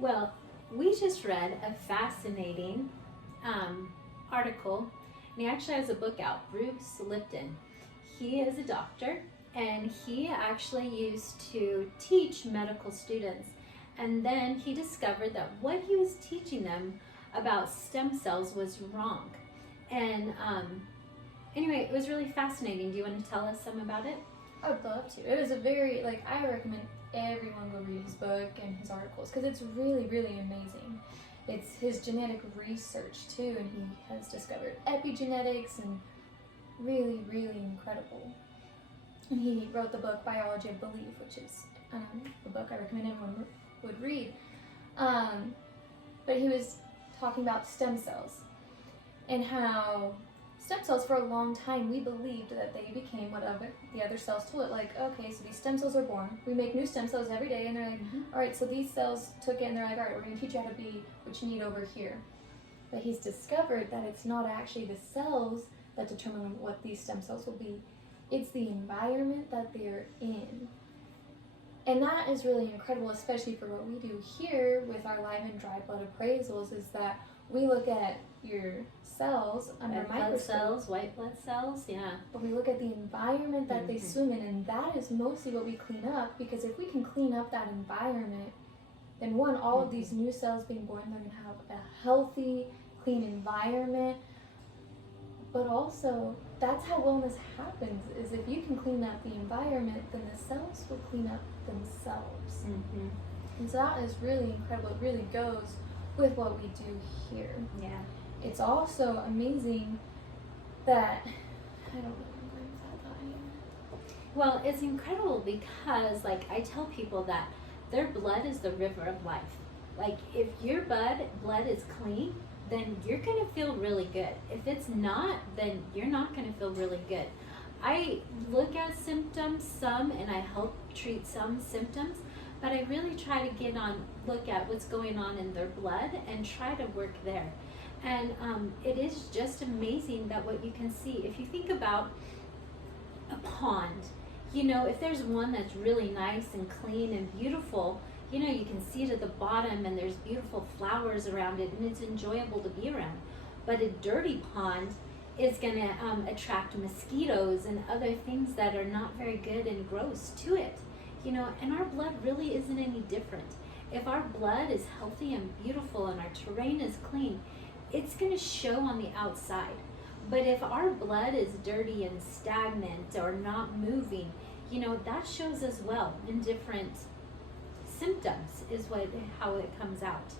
Well, we just read a fascinating article, and he actually has a book out, Bruce Lipton. He is a doctor, and he actually used to teach medical students. And then he discovered that what he was teaching them about stem cells was wrong. And anyway, it was really fascinating. Do you want to tell us some about it? I would love to. It was a very, I recommend everyone go read his book and his articles because it's really, really amazing. It's his genetic research too, and he has discovered epigenetics and really, really incredible. And he wrote the book Biology of Belief, which is the book I recommend everyone would read. But he was talking about stem cells and how stem cells, for a long time, we believed that they became whatever the other cells told it. Like, okay, so these stem cells are born. We make new stem cells every day, and they're like, all right, so these cells took it, and they're like, all right, we're going to teach you how to be what you need over here. But he's discovered that it's not actually the cells that determine what these stem cells will be. It's the environment that they're in. And that is really incredible, especially for what we do here with our live and dry blood appraisals, is that we look at your cells under Red blood microscope. cells, white blood cells, yeah. But we look at the environment that they swim in, and that is mostly what we clean up, because if we can clean up that environment, then one, all of these new cells being born, they're going to have a healthy, clean environment. But also, that's how wellness happens, is if you can clean up the environment, then the cells will clean up themselves. And so that is really incredible. It really goes with what we do here. Yeah. It's also amazing that, I don't remember that. Well, it's incredible because, I tell people that their blood is the river of life. If your blood is clean, then you're going to feel really good. If it's not, then you're not going to feel really good. I look at symptoms some, and I help treat some symptoms, but I really try to look at what's going on in their blood and try to work there. And it is just amazing that what you can see. If you think about a pond, if there's one that's really nice and clean and beautiful, you can see it at the bottom and there's beautiful flowers around it and it's enjoyable to be around. But a dirty pond is going to attract mosquitoes and other things that are not very good and gross to it. And our blood really isn't any different. If our blood is healthy and beautiful and our terrain is clean, it's going to show on the outside. But if our blood is dirty and stagnant or not moving, that shows as well in different symptoms is how it comes out.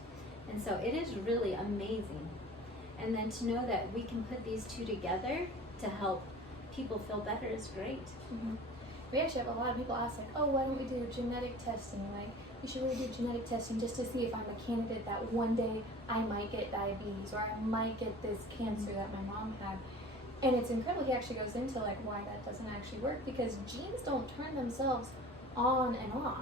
And so it is really amazing. And then to know that we can put these two together to help people feel better is great. We actually have a lot of people ask, oh, why don't we do genetic testing? We should really do genetic testing just to see if I'm a candidate that one day I might get diabetes or I might get this cancer that my mom had. And it's incredible. He actually goes into why that doesn't actually work, because genes don't turn themselves on and off.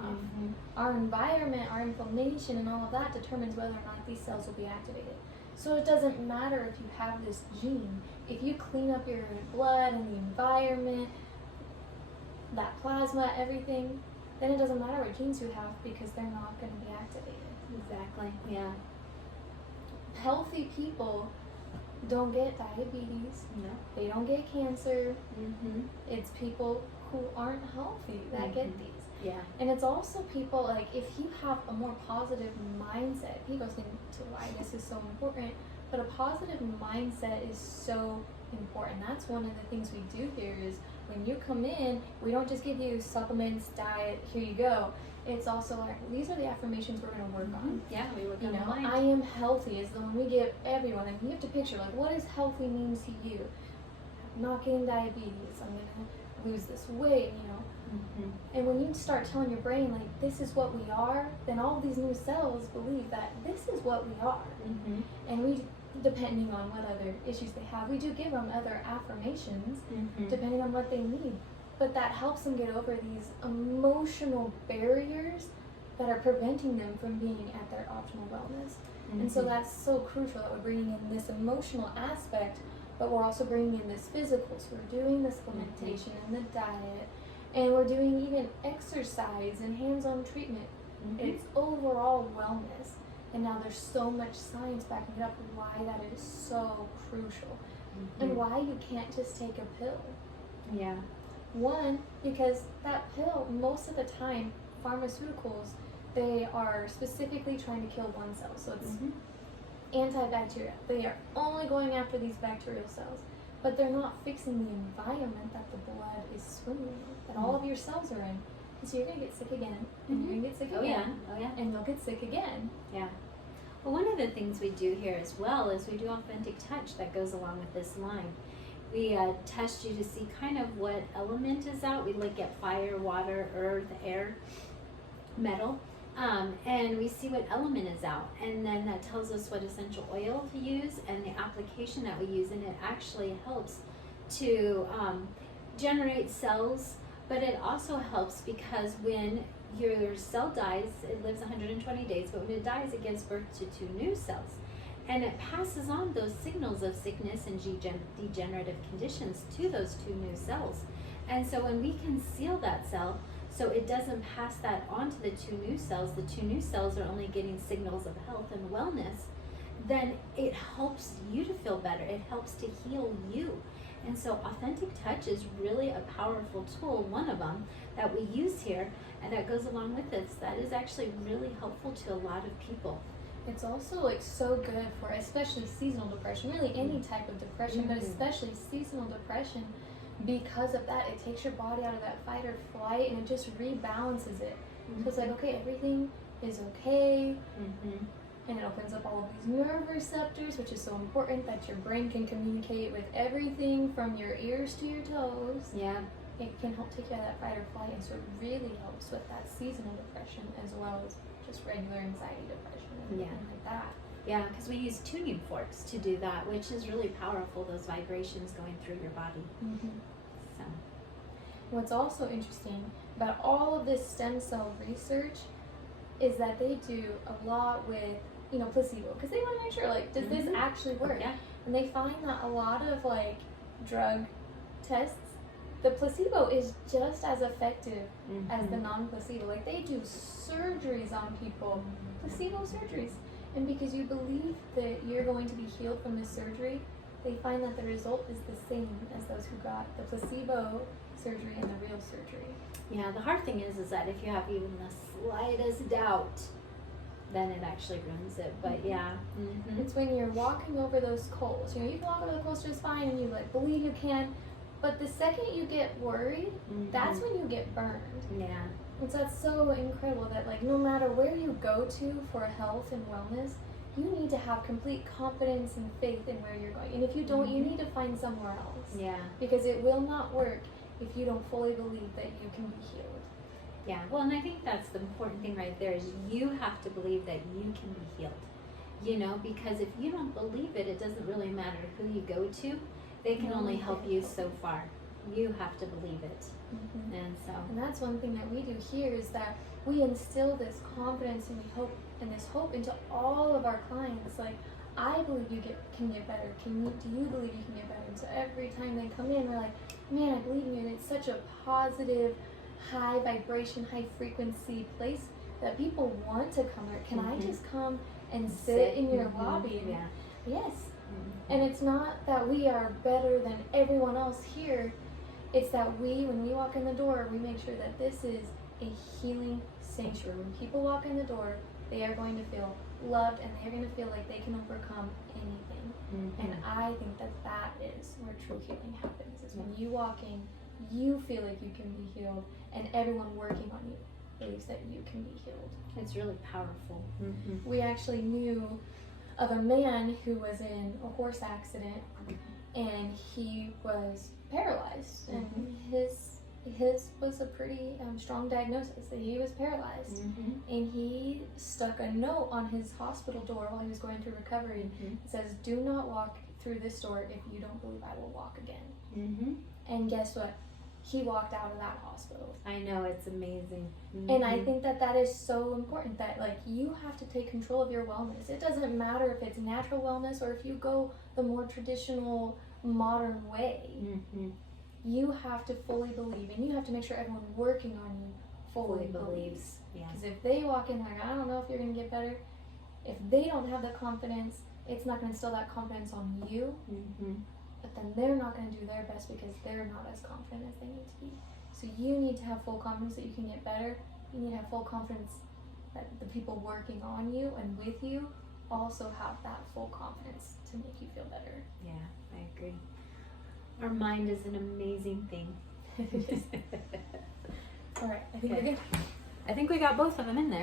Our environment, our inflammation, and all of that determines whether or not these cells will be activated. So it doesn't matter if you have this gene. If you clean up your blood and the environment, that plasma, everything, then it doesn't matter what genes you have, because they're not going to be activated. Exactly, yeah. Healthy people don't get diabetes. No. They don't get cancer. It's people who aren't healthy that get these. Yeah. And it's also people, if you have a more positive mindset, he goes into why this is so important, but a positive mindset is so important. That's one of the things we do here is when you come in, we don't just give you supplements, diet, here you go. It's also these are the affirmations we're going to work on. Yeah, we work on the mind. I am healthy is the one we give everyone. And you have to picture, what does healthy mean to you? Not getting diabetes. I'm going to lose this weight, And when you start telling your brain, this is what we are, then all these new cells believe that this is what we are. And we, depending on what other issues they have, we do give them other affirmations, depending on what they need. But that helps them get over these emotional barriers that are preventing them from being at their optimal wellness. And so that's so crucial that we're bringing in this emotional aspect, but we're also bringing in this physical. So we're doing the supplementation and the diet, and we're doing even exercise and hands-on treatment. It's overall wellness. And now there's so much science backing it up why that is so crucial. And why you can't just take a pill. Yeah. One, because that pill, most of the time, pharmaceuticals, they are specifically trying to kill one cell. So it's antibacterial. They are only going after these bacterial cells. But they're not fixing the environment that the blood is swimming in, that all of your cells are in. And so you're going to get sick again, and you're going to get sick again, and you'll get sick again. Yeah. Well, one of the things we do here as well is we do authentic touch that goes along with this line. We test you to see kind of what element is out. We look at fire, water, earth, air, metal, and we see what element is out. And then that tells us what essential oil to use and the application that we use. And it actually helps to generate cells, but it also helps because when your cell dies, it lives 120 days, but when it dies, it gives birth to 2 new cells. And it passes on those signals of sickness and degenerative conditions to those 2 new cells. And so when we can seal that cell, so it doesn't pass that on to the 2 new cells, the 2 new cells are only getting signals of health and wellness, then it helps you to feel better. It helps to heal you. And so authentic touch is really a powerful tool, one of them, that we use here and that goes along with this. That is actually really helpful to a lot of people. It's also like so good for especially seasonal depression, really any type of depression, but especially seasonal depression. Because of that, it takes your body out of that fight or flight and it just rebalances it. So it's like, okay, everything is okay. And it opens up all of these nerve receptors, which is so important that your brain can communicate with everything from your ears to your toes. Yeah. It can help take you out of that fight or flight, and so it really helps with that seasonal depression as well as just regular anxiety depression and everything like that. Yeah, because we use tuning forks to do that, which is really powerful, those vibrations going through your body. So. What's also interesting about all of this stem cell research is that they do a lot with, placebo, because they want to make sure, like, does this actually work? Yeah. And they find that a lot of, like, drug tests, the placebo is just as effective as the non-placebo. Like, they do surgeries on people, placebo surgeries. And because you believe that you're going to be healed from this surgery, they find that the result is the same as those who got the placebo surgery and the real surgery. Yeah, the hard thing is that if you have even the slightest doubt, then it actually ruins it. But it's when you're walking over those coals. You can walk over the coals just fine and you believe you can, but the second you get worried, that's when you get burned. Yeah. And so that's so incredible that no matter where you go to for health and wellness, you need to have complete confidence and faith in where you're going. And if you don't, you need to find somewhere else. Yeah. Because it will not work if you don't fully believe that you can be healed. Yeah, well, and I think that's the important thing right there is you have to believe that you can be healed. Because if you don't believe it, it doesn't really matter who you go to. They can only help you so far. You have to believe it. And that's one thing that we do here is that we instill this confidence and this hope into all of our clients. Like, I believe you can get better. Do you believe you can get better? And so every time they come in, we're like, man, I believe in you. And it's such a positive, high vibration, high frequency place that people want to come there. Can I just come and sit in your lobby? Yeah. Yes. And it's not that we are better than everyone else here. It's that when we walk in the door, we make sure that this is a healing sanctuary. When people walk in the door, they are going to feel loved and they're going to feel like they can overcome anything. And I think that is where true healing happens. Is when you walk in, you feel like you can be healed, and everyone working on you believes that you can be healed. It's really powerful. We actually knew of a man who was in a horse accident, and he was paralyzed, and his was a pretty strong diagnosis that he was paralyzed, and he stuck a note on his hospital door while he was going through recovery. It says, "Do not walk through this door if you don't believe I will walk again." And guess what? He walked out of that hospital. I know, it's amazing. And I think that is so important, that you have to take control of your wellness. It doesn't matter if it's natural wellness or if you go the more traditional modern way. You have to fully believe, and you have to make sure everyone working on you fully believes. Because if they walk in like, I don't know if you're going to get better, if they don't have the confidence, it's not going to instill that confidence on you. Mm-hmm. But then they're not going to do their best because they're not as confident as they need to be. So you need to have full confidence that you can get better. You need to have full confidence that the people working on you and with you also have that full confidence to make you feel better. Yeah, I agree. Our mind is an amazing thing. All right, I think Okay. we're good. I think we got both of them in there.